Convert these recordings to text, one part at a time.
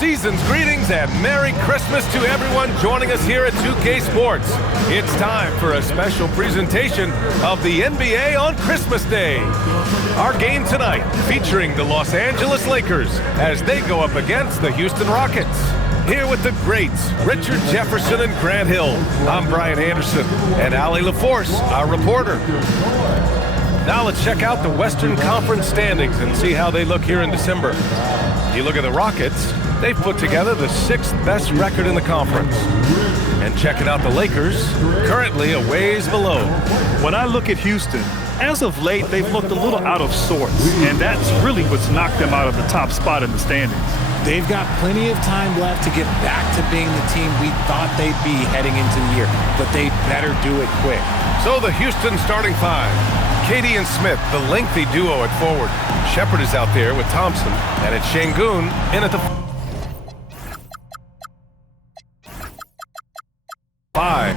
season's greetings and Merry Christmas to everyone joining us here at 2K Sports. It's time for a special presentation of the NBA on Christmas Day. Our game tonight featuring the Los Angeles Lakers as they go up against the Houston Rockets. Here with the greats, Richard Jefferson and Grant Hill. I'm Brian Anderson and Allie LaForce, our reporter. Now let's check out the Western Conference standings and see how they look here in December. You look at the Rockets, they've put together the 6th best record in the conference. And checking out the Lakers, currently a ways below. When I look at Houston, as of late, they've looked a little out of sorts, and that's really what's knocked them out of the top spot in the standings. They've got plenty of time left to get back to being the team we thought they'd be heading into the year, but they better do it quick. So the Houston starting five. KD and Smith, the lengthy duo at forward. Shepard is out there with Thompson, and it's Şengün in at the 5.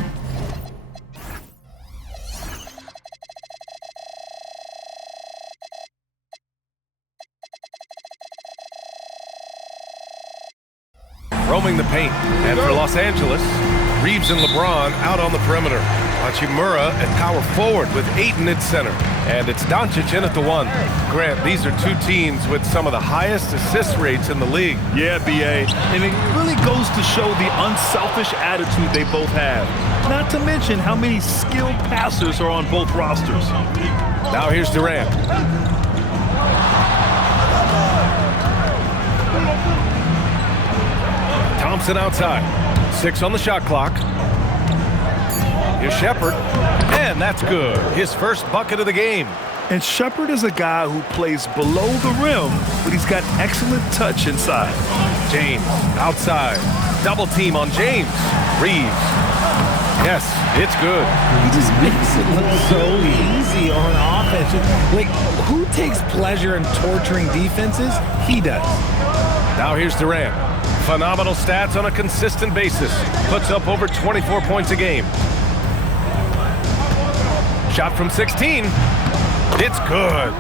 Roaming the paint, and for Los Angeles, Reeves and LeBron out on the perimeter. Hachimura at power forward with Ayton at center. And it's Doncic in at the 1. Grant, these are two teams with some of the highest assist rates in the league. Yeah, B.A., and it really goes to show the unselfish attitude they both have. Not to mention how many skilled passers are on both rosters. Now here's Durant. Thompson outside. 6 on the shot clock. Here's Shepard, and that's good. His first bucket of the game. And Shepard is a guy who plays below the rim, but he's got excellent touch inside. James outside. Double team on James. Reeves. Yes, it's good. He just makes it look so easy on offense. Like, who takes pleasure in torturing defenses? He does. Now here's Durant. Phenomenal stats on a consistent basis. Puts up over 24 points a game. Shot from 16. It's good.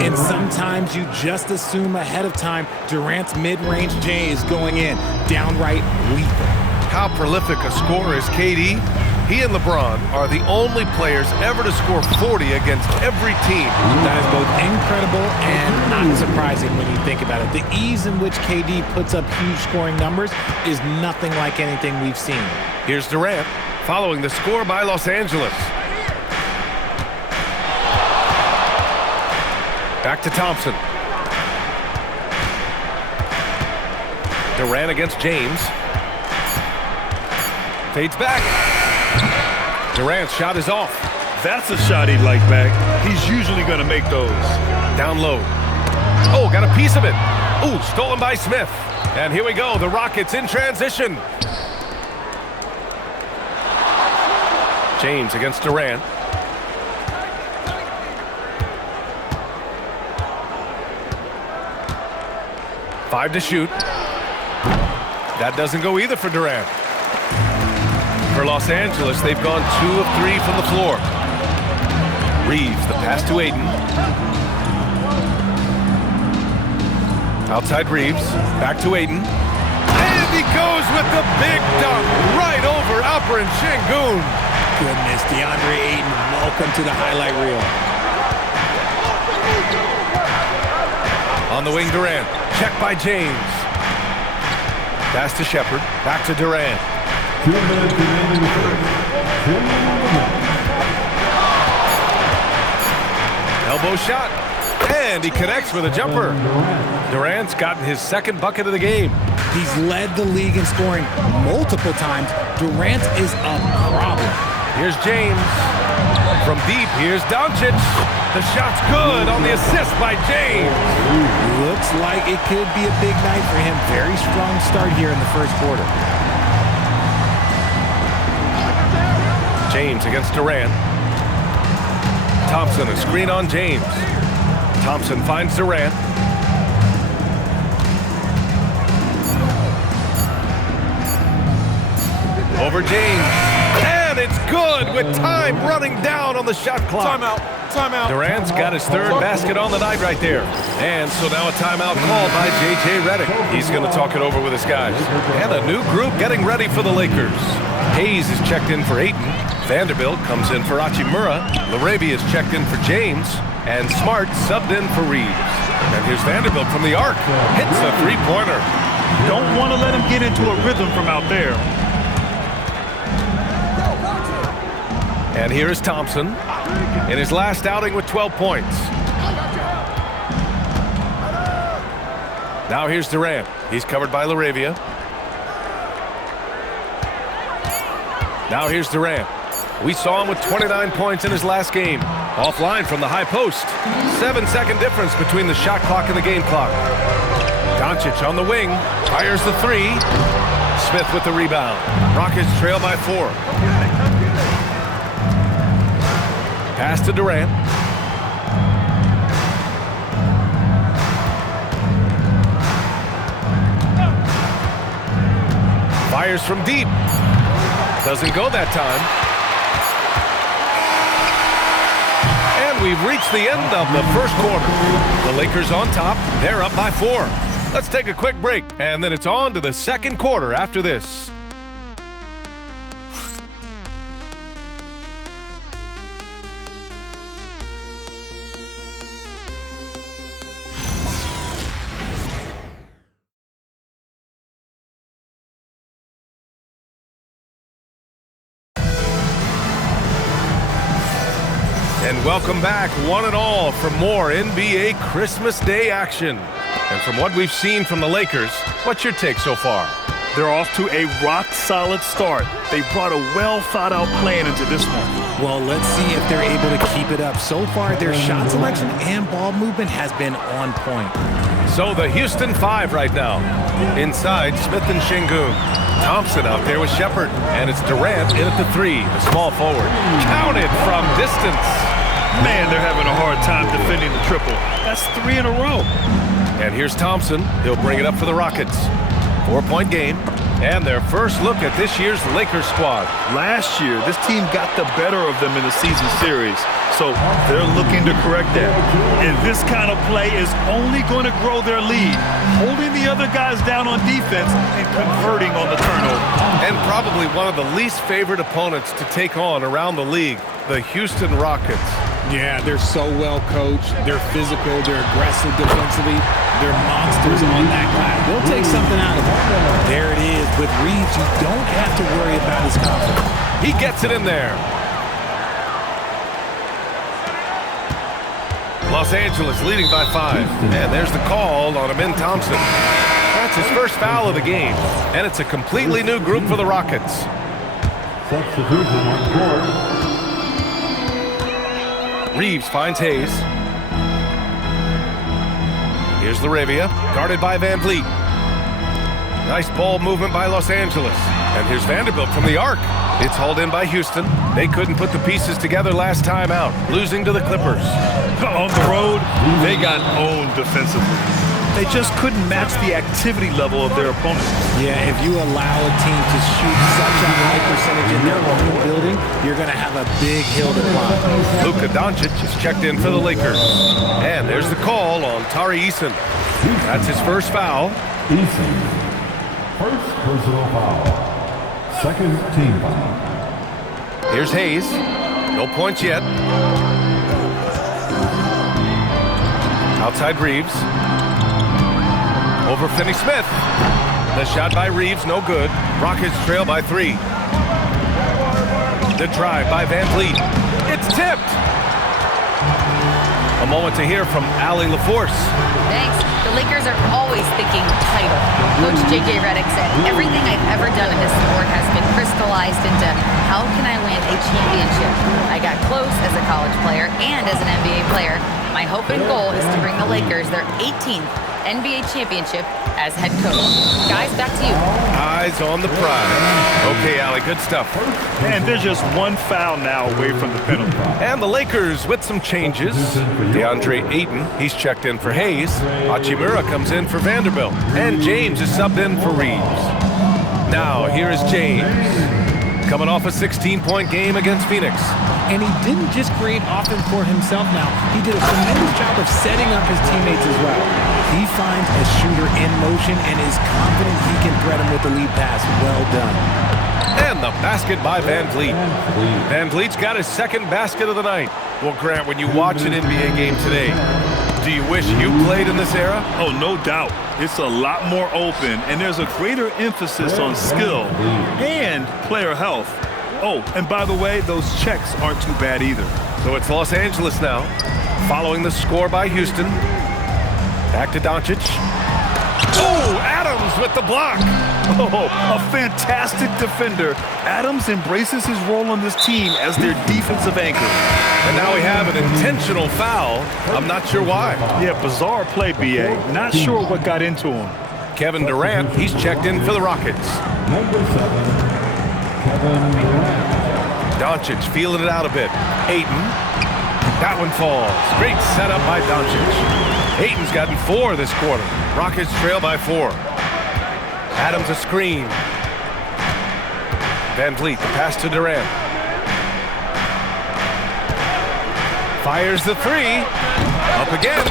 And sometimes you just assume ahead of time Durant's mid-range J is going in. Downright lethal. How prolific a scorer is KD? He and LeBron are the only players ever to score 40 against every team. That is both incredible and not surprising when you think about it. The ease in which KD puts up huge scoring numbers is nothing like anything we've seen. Here's Durant following the score by Los Angeles. Back to Thompson. Durant against James. Fades back. Durant's shot is off. That's a shot he'd like back. He's usually going to make those. Down low. Oh, got a piece of it. Ooh, stolen by Smith. And here we go, the Rockets in transition. James against Durant. Five to shoot. That doesn't go either for Durant. For Los Angeles, they've gone 2 of 3 from the floor. Reeves, the pass to Ayton. Outside Reeves, back to Ayton. And he goes with the big dunk right over Alperen Şengün. Goodness, DeAndre Ayton, welcome to the highlight reel. On the wing, Durant. Check by James. Pass to Shepard. Back to Durant. Elbow shot. And he connects with a jumper. Durant's gotten his 2nd bucket of the game. He's led the league in scoring multiple times. Durant is a problem. Here's James. From deep, here's Doncic. The shot's good on the assist by James. Looks like it could be a big night for him. Very strong start here in the first quarter. James against Durant. Thompson, a screen on James. Thompson finds Durant. Over James. And it's good with time running down on the shot clock. Timeout. Durant's got his third basket on the night right there. And so now a timeout called by J.J. Redick. He's going to talk it over with his guys. And a new group getting ready for the Lakers. Hayes is checked in for Ayton. Vanderbilt comes in for Hachimura. LaRavia is checked in for James. And Smart subbed in for Reeves. And here's Vanderbilt from the arc. Hits a three-pointer. Don't want to let him get into a rhythm from out there. And here is Thompson in his last outing with 12 points. Now here's Durant. He's covered by LaRavia. Now here's Durant. We saw him with 29 points in his last game. Offline from the high post. 7-second difference between the shot clock and the game clock. Doncic on the wing. Fires the three. Smith with the rebound. Rockets trail by 4. Pass to Durant. Fires from deep. Doesn't go that time. And we've reached the end of the first quarter. The Lakers on top. They're up by 4. Let's take a quick break, and then it's on to the second quarter after this. And welcome back, one and all, for more NBA Christmas Day action. And from what we've seen from the Lakers, what's your take so far? They're off to a rock-solid start. They brought a well-thought-out plan into this one. Well, let's see if they're able to keep it up. So far, their shot selection and ball movement has been on point. So the Houston 5 right now. Inside, Smith and Şengün. Thompson out there with Shepard. And it's Durant in at the 3, the small forward. Counted from distance. Man, they're having a hard time defending the triple. That's 3 in a row. And here's Thompson. He'll bring it up for the Rockets. 4-point game. And their first look at this year's Lakers squad. Last year, this team got the better of them in the season series. So they're looking to correct that. And this kind of play is only going to grow their lead. Holding the other guys down on defense and converting on the turnover. And probably one of the least favorite opponents to take on around the league, the Houston Rockets. Yeah, they're so well coached. They're physical. They're aggressive defensively. They're monsters on that glass. They'll take something out of it. There it is. With Reeves, you don't have to worry about his confidence. He gets it in there. Los Angeles leading by 5. And there's the call on Amin Thompson. That's his first foul of the game. And it's a completely new group for the Rockets. Substitution on court. Reeves finds Hayes. Here's LaRavia, guarded by Van Vliet. Nice ball movement by Los Angeles. And here's Vanderbilt from the arc. It's hauled in by Houston. They couldn't put the pieces together last time out, losing to the Clippers. On the road, they got owned defensively. They just couldn't match the activity level of their opponents. Yeah, if you allow a team to shoot such a high percentage in their own building, you're going to have a big hill to climb. Luka Doncic is checked in for the Lakers. And there's the call on Tari Eason. That's his first foul. Eason. First personal foul. Second team foul. Here's Hayes. No points yet. Outside Reeves. Over Finney-Smith. The shot by Reeves, no good. Rockets trail by 3. The drive by Van Vliet. It's tipped. A moment to hear from Allie LaForce. Thanks. The Lakers are always thinking title. Coach J.J. Redick said, everything I've ever done in this sport has been crystallized into how can I win a championship? I got close as a college player and as an NBA player. My hope and goal is to bring the Lakers their 18th NBA championship as head coach. Guys, back to you. Eyes on the prize. Okay, Allie, good stuff. And they're just one foul now away from the penalty. And the Lakers with some changes. DeAndre Ayton, he's checked in for Hayes. Hachimura comes in for Vanderbilt. And James is subbed in for Reeves. Now, here is James. coming off a 16-point game against Phoenix. And he didn't just create offense for himself now. He did a tremendous job of setting up his teammates as well. He finds a shooter in motion and is confident he can thread him with the lead pass. Well done. And the basket by Van Vliet. Van Vliet's got his second basket of the night. Well, Grant, when you watch an NBA game today, do you wish you played in this era? Oh, no doubt. It's a lot more open, and there's a greater emphasis on skill and player health. Oh, and by the way, those checks aren't too bad either. So it's Los Angeles now, following the score by Houston. Back to Doncic. Oh, Adams with the block. Oh, a fantastic defender. Adams embraces his role on this team as their defensive anchor. And now we have an intentional foul. I'm not sure why. Yeah, bizarre play, B.A. Not sure what got into him. Kevin Durant, he's checked in for the Rockets. Number 7, Kevin Durant. Doncic feeling it out a bit. Ayton. That one falls. Great setup by Doncic. Ayton's gotten 4 this quarter. Rockets trail by 4. Adams a screen. Van Vliet, the pass to Durant. Fires the 3. Up again.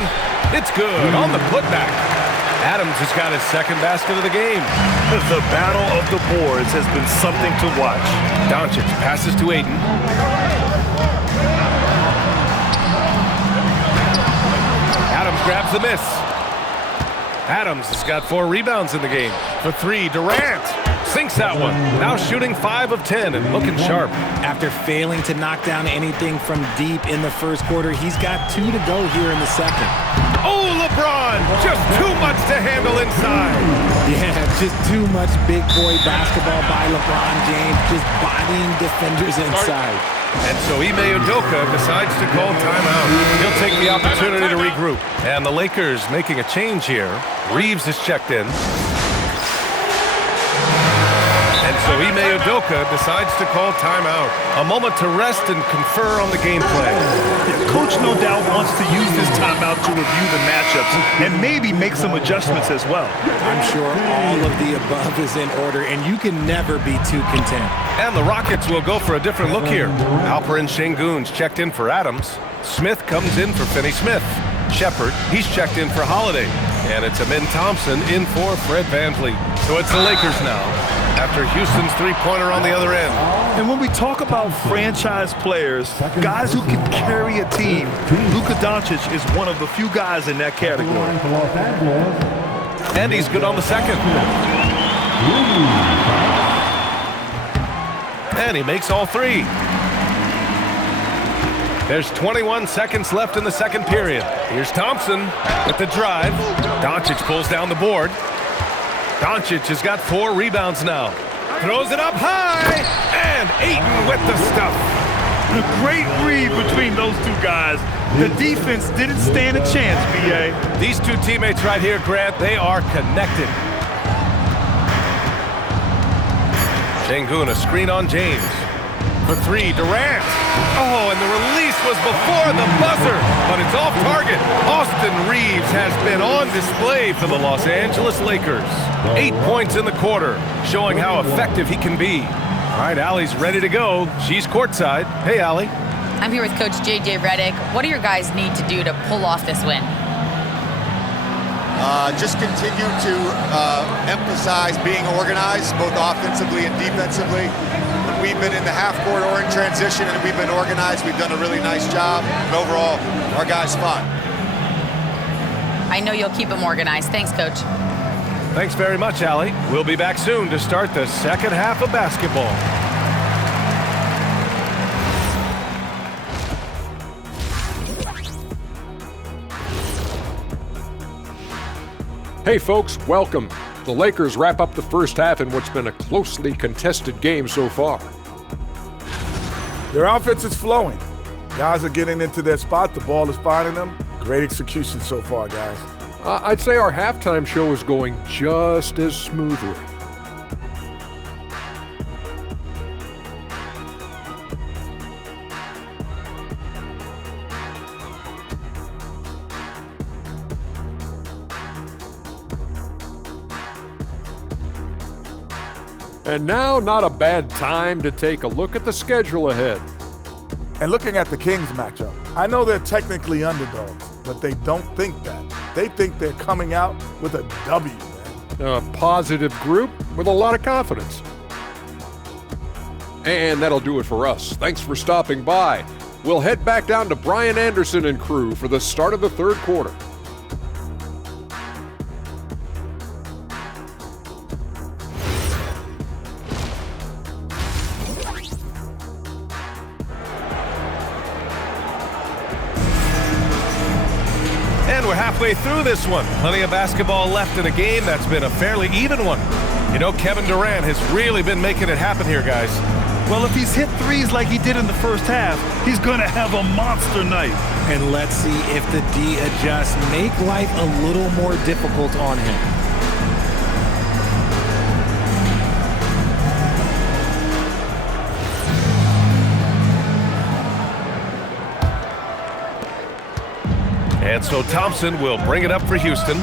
It's good on the putback. Adams has got his second basket of the game. The battle of the boards has been something to watch. Doncic passes to Ayton. Adams grabs the miss. Adams has got 4 rebounds in the game. For 3, Durant sinks that one. Now shooting 5 of 10 and looking sharp. After failing to knock down anything from deep in the first quarter, he's got 2 to go here in the second. Oh, LeBron, just too much to handle inside. Yeah, just too much big boy basketball by LeBron James, just bodying defenders inside. And so Ime Udoka decides to call timeout. He'll take the opportunity to regroup. And the Lakers making a change here. Reeves is checked in. And so Ime Udoka decides to call timeout. A moment to rest and confer on the gameplay. Coach no doubt wants to use this timeout to review the matchups and maybe make some adjustments as well. I'm sure all of the above is in order, and you can never be too content. And the Rockets will go for a different look here. Alperen Sengun's checked in for Adams. Smith comes in for Finney-Smith. Shepard, he's checked in for Holiday. And it's Amin Thompson in for Fred VanVleet. So it's the Lakers now, after Houston's 3-pointer on the other end. And when we talk about franchise players, guys who can carry a team, Luka Doncic is one of the few guys in that category. And he's good on the second. And he makes all 3. There's 21 seconds left in the second period. Here's Thompson with the drive. Doncic pulls down the board. Doncic has got 4 rebounds now. Throws it up high, and Ayton with the stuff. A great read between those 2 guys. The defense didn't stand a chance, B.A. These 2 teammates right here, Grant, they are connected. Sengun, a screen on James. For 3, Durant. Oh, and the release was before the buzzer, but it's off target. Austin Reeves has been on display for the Los Angeles Lakers. 8 points in the quarter, showing how effective he can be. All right, Allie's ready to go. She's courtside. Hey, Allie. I'm here with Coach J.J. Redick. What do your guys need to do to pull off this win? Just continue to emphasize being organized, both offensively and defensively. When we've been in the half-court or in transition and we've been organized, we've done a really nice job. And overall, our guys fought. I know you'll keep them organized. Thanks, Coach. Thanks very much, Allie. We'll be back soon to start the second half of basketball. Hey folks, welcome. The Lakers wrap up the first half in what's been a closely contested game so far. Their offense is flowing. Guys are getting into their spot. The ball is finding them. Great execution so far, guys. I'd say our halftime show is going just as smoothly. And now, not a bad time to take a look at the schedule ahead. And looking at the Kings matchup, I know they're technically underdogs, but they don't think that. They think they're coming out with a W, man. A positive group with a lot of confidence. And that'll do it for us. Thanks for stopping by. We'll head back down to Brian Anderson and crew for the start of the third quarter. And we're halfway through this one. Plenty of basketball left in a game that's been a fairly even one. You know, Kevin Durant has really been making it happen here, guys. Well, if he's hit threes like he did in the first half, he's going to have a monster night. And let's see if the D adjusts, make life a little more difficult on him. And so Thompson will bring it up for Houston.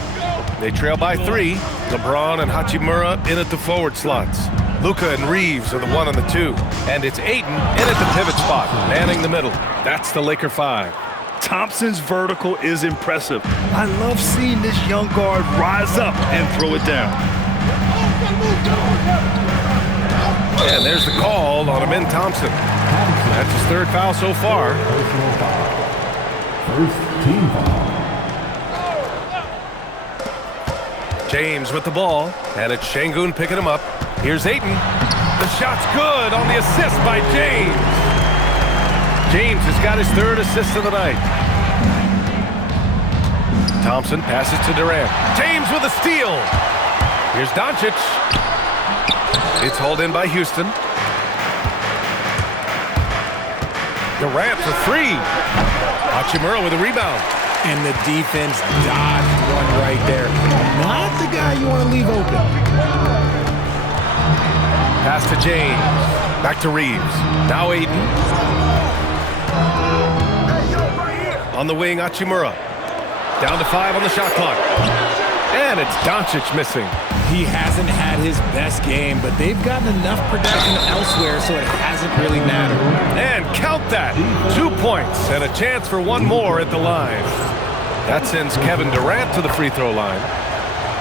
They trail by 3. LeBron and Hachimura in at the forward slots. Luka and Reeves are the 1 and the 2. And it's Ayton in at the pivot spot, manning the middle. That's the Laker 5. Thompson's vertical is impressive. I love seeing this young guard rise up and throw it down. And there's the call on Amin Thompson. That's his 3rd foul so far. Personal foul. First team foul. James with the ball, and it's Şengün picking him up. Here's Ayton. The shot's good on the assist by James. James has got his 3rd assist of the night. Thompson passes to Durant. James with a steal. Here's Doncic. It's hauled in by Houston. Durant for 3. Hachimura with a rebound. And the defense dodged one right there. Not the guy you want to leave open. Pass to James. Back to Reeves. Now Ayton. On the wing, Hachimura. Down to 5 on the shot clock. And it's Doncic missing. He hasn't had his best game, but they've gotten enough production elsewhere, so it hasn't really mattered. And count that. 2 points and a chance for one more at the line. That sends Kevin Durant to the free throw line.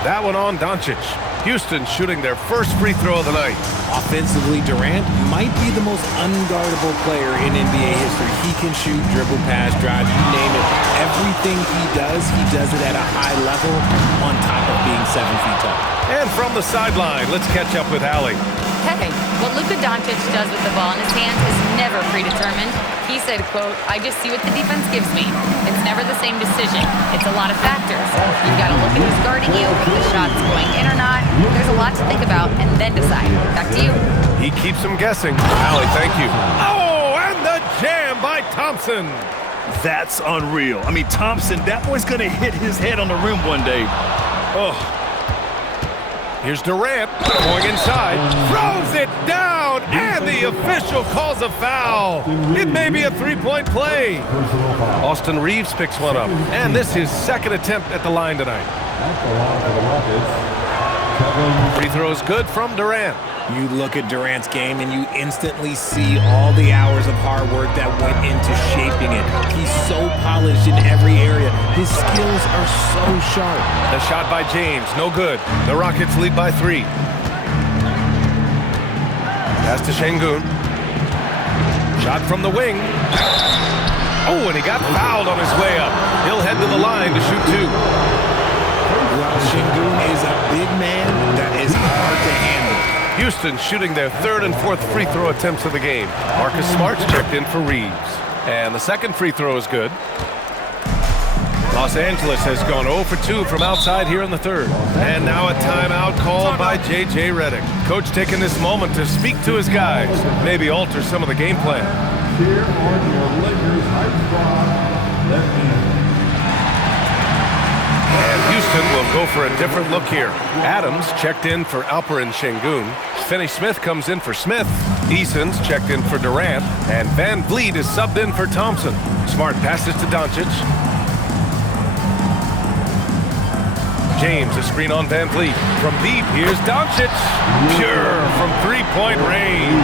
That one on Doncic. Houston shooting their first free throw of the night. Offensively, Durant might be the most unguardable player in NBA history. He can shoot, dribble, pass, drive, you name it. Everything he does it at a high level on top of being 7 feet tall. And from the sideline, let's catch up with Allie. Hey, what Luka Doncic does with the ball in his hands is never predetermined. He said, quote, "I just see what the defense gives me. It's never the same decision. It's a lot of factors. You've got to look at who's guarding you, if the shot's going in or not. There's a lot to think about and then decide." Back to you. He keeps them guessing. Allie, thank you. Oh, and the jam by Thompson. That's unreal. I mean, Thompson, that boy's going to hit his head on the rim one day. Oh. Here's Durant going inside, throws it down, and the official calls a foul. It may be a 3-point play. Austin Reeves picks one up, and this is his 2nd attempt at the line tonight. At the line for the Rockets, Kevin. Free throw is good from Durant. You look at Durant's game and you instantly see all the hours of hard work that went into shaping it. He's so polished in every area. His skills are so sharp. The shot by James, no good. The Rockets lead by 3. Pass to Şengün. Shot from the wing. Oh, and he got fouled on his way up. He'll head to the line to shoot 2. Well, Şengün is a big man that is hard to handle. Houston shooting their 3rd and 4th free throw attempts of the game. Marcus Smart's checked in for Reeves. And the 2nd free throw is good. Los Angeles has gone 0 for 2 from outside here in the 3rd. And now a timeout called by J.J. Redick. Coach taking this moment to speak to his guys, maybe alter some of the game plan. Here on your Lakers hype squad, let me. And Houston will go for a different look here. Adams checked in for Alperen Şengün. Finney-Smith comes in for Smith. Eason's checked in for Durant. And Van Vliet is subbed in for Thompson. Smart passes to Doncic. James, a screen on Van Vliet. From deep, here's Doncic. Pure from three-point range.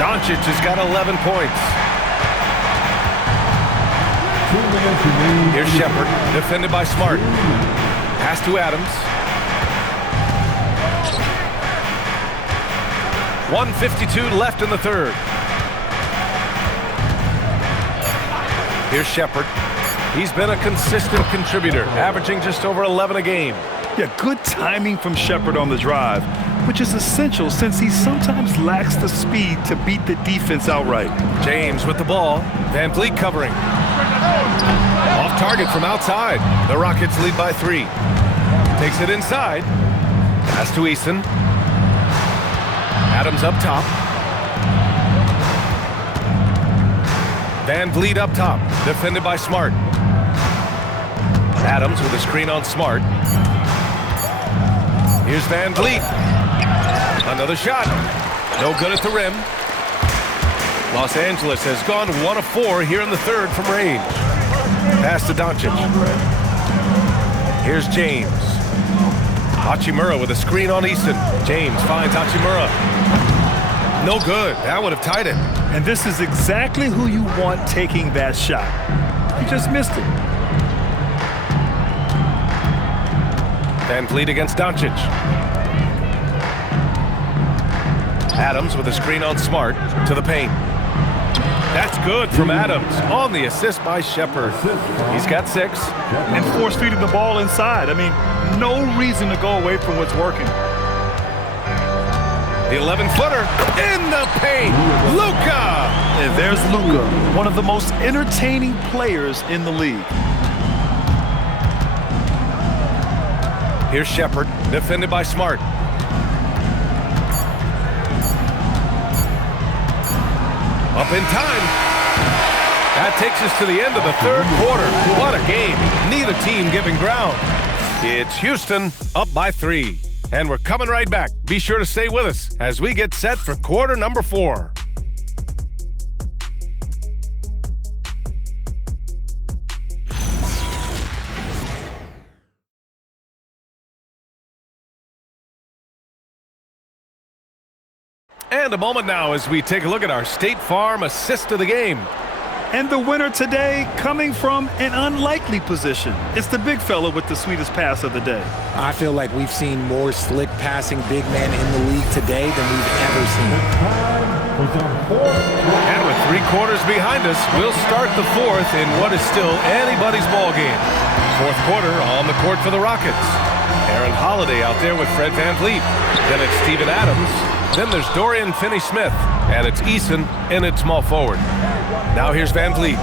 Doncic has got 11 points. Here's Shepard, defended by Smart. Pass to Adams. 1:52 left in the third. Here's Shepard. He's been a consistent contributor, averaging just over 11 a game. Yeah, good timing from Shepard on the drive, which is essential since he sometimes lacks the speed to beat the defense outright. James with the ball. Van Vliet covering. Off target from outside. The Rockets lead by 3. Takes it inside. Pass to Eason. Adams up top. Van Vliet up top. Defended by Smart. Adams with a screen on Smart. Here's Van Vliet. Another shot. No good at the rim. Los Angeles has gone 1 of 4 here in the third from range. Pass to Doncic. Here's James. Hachimura with a screen on Easton. James finds Hachimura. No good. That would have tied it. And this is exactly who you want taking that shot. He just missed it. Van Vliet against Doncic. Adams with a screen on Smart to the paint. That's good from Adams on the assist by Shepard. He's got 6. And force feeding the ball inside. I mean, no reason to go away from what's working. The 11-footer in the paint. Luka! And there's Luka, one of the most entertaining players in the league. Here's Shepard, defended by Smart. Up in time. That takes us to the end of the third quarter. What a game. Neither team giving ground. It's Houston up by 3. And we're coming right back. Be sure to stay with us as we get set for quarter number 4. And a moment now as we take a look at our State Farm assist of the game. And the winner today coming from an unlikely position. It's the big fella with the sweetest pass of the day. I feel like we've seen more slick passing big men in the league today than we've ever seen. And with 3 quarters behind us, we'll start the 4th in what is still anybody's ball game. 4th quarter on the court for the Rockets. Aaron Holiday out there with Fred Van Vliet. Then it's Steven Adams. Then there's Dorian Finney-Smith. And it's Eason in at small forward. Now here's Van Vliet.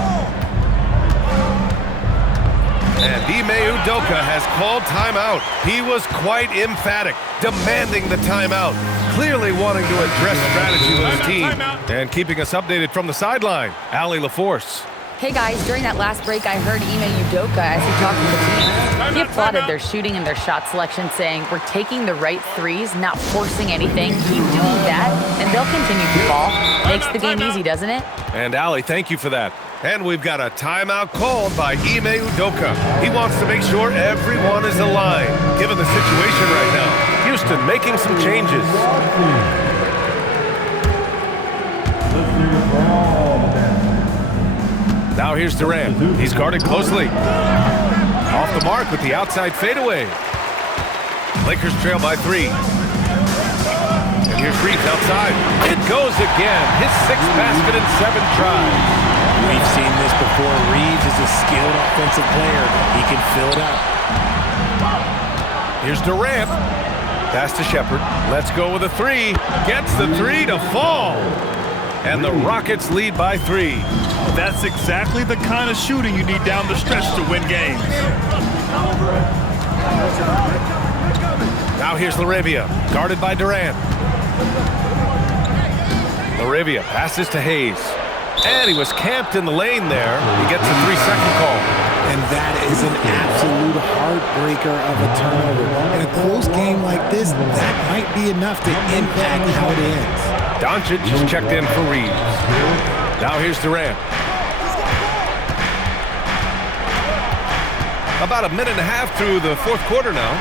And Ime Udoka has called timeout. He was quite emphatic, demanding the timeout, clearly wanting to address strategy with his team. And keeping us updated from the sideline, Allie LaForce. Hey guys, during that last break, I heard Ime Udoka as he talked to the team. He applauded their shooting and their shot selection, saying, "We're taking the right threes, not forcing anything. Keep doing that, and they'll continue to ball." Makes the game easy, doesn't it? And Allie, thank you for that. And we've got a timeout called by Ime Udoka. He wants to make sure everyone is aligned, given the situation right now. Houston making some changes. Now here's Durant. He's guarded closely. Off the mark with the outside fadeaway. Lakers trail by 3. And here's Reeves outside. It goes again. His 6th basket in 7 tries. We've seen this before. Reeves is a skilled offensive player. He can fill it up. Here's Durant. Pass to Shepard. Let's go with a 3. Gets the 3 to fall. And the Rockets lead by 3. That's exactly the kind of shooting you need down the stretch to win games. Now here's LaRavia, guarded by Durant. LaRavia passes to Hayes. And he was camped in the lane there. He gets a 3-second call. And that is an absolute heartbreaker of a turnover. In a close game like this, that might be enough to impact how it ends. Doncic is checked in for Reeves. Now here's Durant. About a minute and a half through the fourth quarter now.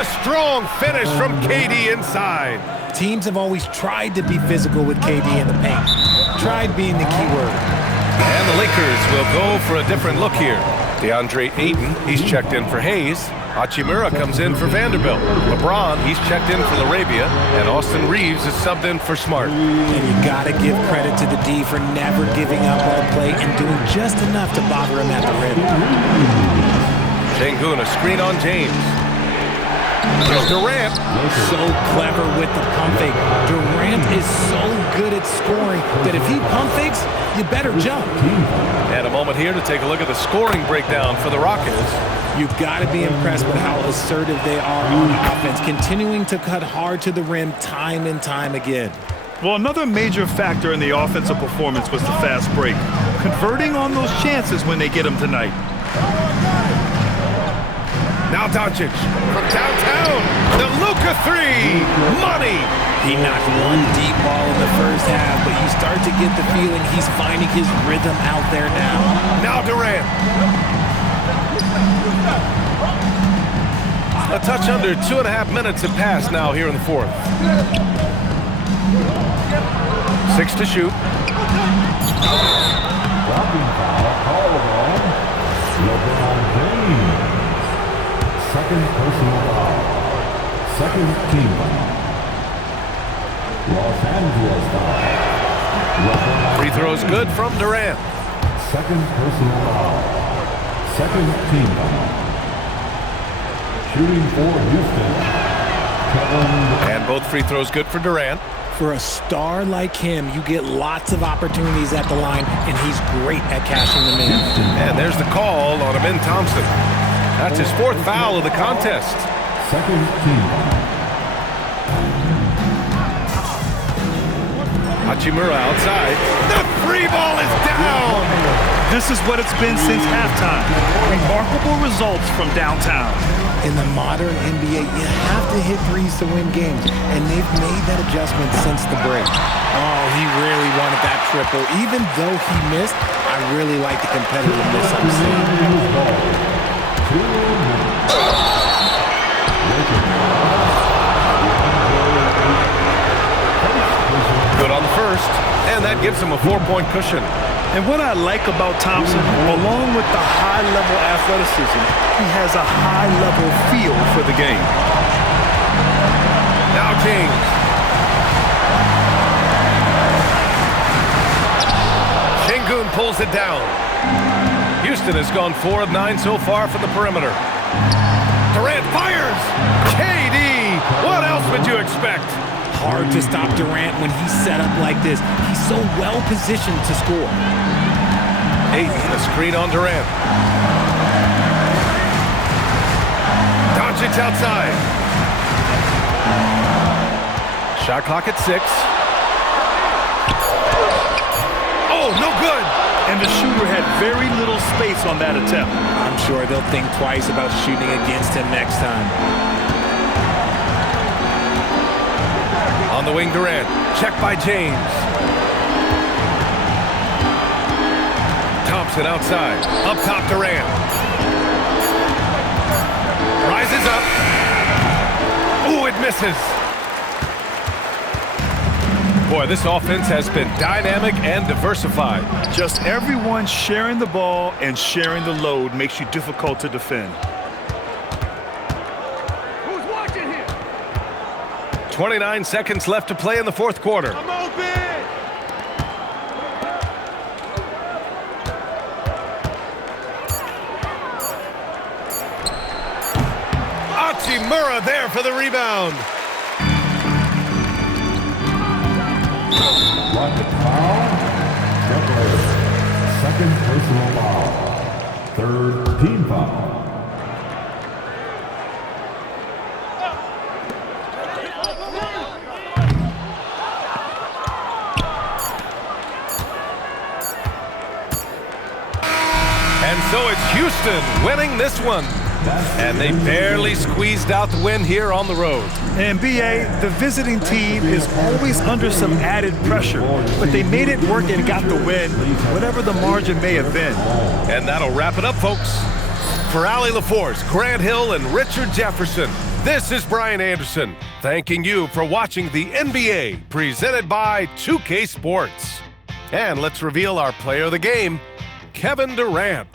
A strong finish from KD inside. Teams have always tried to be physical with KD in the paint. Tried being the key word. And the Lakers will go for a different look here. DeAndre Ayton, he's checked in for Hayes. Hachimura comes in for Vanderbilt. LeBron, he's checked in for Larabia. And Austin Reeves is subbed in for Smart. And you got to give credit to the D for never giving up on play and doing just enough to bother him at the rim. Sengun, a screen on James. Here's Durant. So clever with the pump fake. Durant is so good at scoring that if he pump fakes, you better jump. And a moment here to take a look at the scoring breakdown for the Rockets. You've got to be impressed with how assertive they are on offense, continuing to cut hard to the rim time and time again. Well, another major factor in the offensive performance was the fast break. Converting on those chances when they get them tonight. Now Doncic from downtown. The Luka three. Money. He knocked one deep ball in the first half, but you start to get the feeling he's finding his rhythm out there now. Now Durant. A touch under 2.5 minutes have passed now here in the fourth. 6 to shoot. Dropping foul called on LeBron James. Second personal foul. Second team foul. Los Angeles foul. Free throws good from Durant. Second personal foul. Second team foul. Shooting for Houston. And both free throws good for Durant. For a star like him, you get lots of opportunities at the line, and he's great at cashing them in. And there's the call on Amin Thompson. That's his fourth foul of the contest. Second team. Hachimura outside. The free ball is down. This is what it's been since halftime. Remarkable results from downtown. In the modern NBA, you have to hit threes to win games, and they've made that adjustment since the break. Oh, he really wanted that triple. Even though he missed, I really like the competitiveness I'm seeing. Good on the first, and that gives him a 4-point cushion. And what I like about Thompson, along with the high-level athleticism, he has a high-level feel for the game. Now James. Sengun pulls it down. Houston has gone 4 of 9 so far from the perimeter. Durant fires. KD. What else would you expect? Hard to stop Durant when he's set up like this. He's so well positioned to score. Ayton, a screen on Durant. Doncic outside. Shot clock at 6. Oh, no good. And the shooter had very little space on that attempt. I'm sure they'll think twice about shooting against him next time. On the wing, Durant. Check by James. Thompson outside. Up top, Durant. Rises up. Ooh, it misses. Boy, this offense has been dynamic and diversified. Just everyone sharing the ball and sharing the load makes you difficult to defend. 29 seconds left to play in the fourth quarter. I'm open! Hachimura there for the rebound. Rocket foul. Second personal foul. Third team foul. And so it's Houston winning this one. And they barely squeezed out the win here on the road. And BA, the visiting team is always under some added pressure, but they made it work and got the win, whatever the margin may have been. And that'll wrap it up, folks. For Allie LaForce, Grant Hill, and Richard Jefferson, this is Brian Anderson, thanking you for watching the NBA presented by 2K Sports. And let's reveal our player of the game, Kevin Durant.